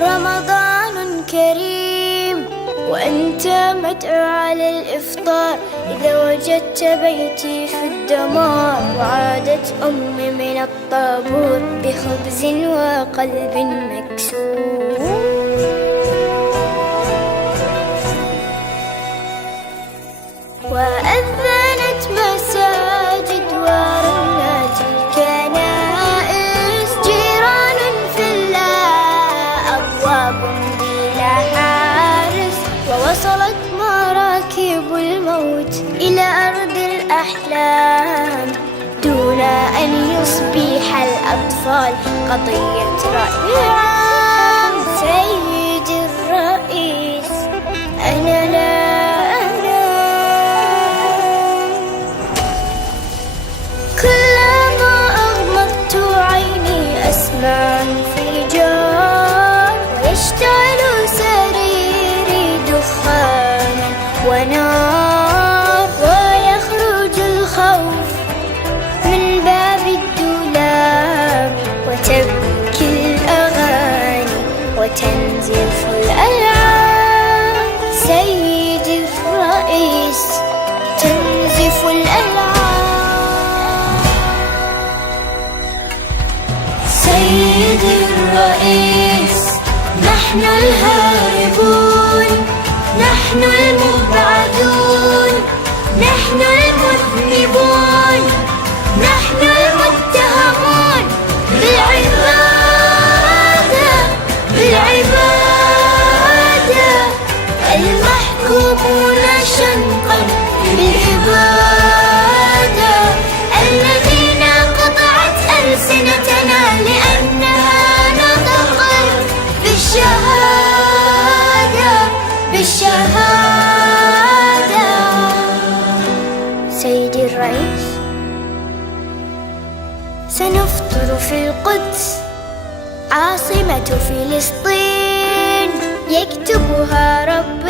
رمضان كريم وأنت مدعو على الإفطار، إذا وجدت بيتي في الدمار وعادت أمي من الطابور بخبز وقلب مكسور. وأذنت مساجد ورنت الكنائس، جيران في الله أبواب بلا حارس، ووصلت مراكب الموت إلى أرض الأحلام دون أن يصبح الأطفال قضية رأي عام. سيدي الرئيس أنا لا أسمع انفجار ويشتعل سريري دخانا ونار، ويخرج الخوف من باب الدولاب وتبكي الأغاني وتنزف الألعاب. سيدي الرئيس تنزف الألعاب. سيدي الرئيس نحن الهاربون، نحن المبعدون، نحن المذنبون، نحن المتهمون بالعبادة، بالعبادة، المحكومون شنقا بالإبادة، الذين قطعت ألسنتنا لأنها نطقت بالشهادة، بالشهادة. سيدي الرئيس سنفطر في القدس عاصمة فلسطين، يكتبها رب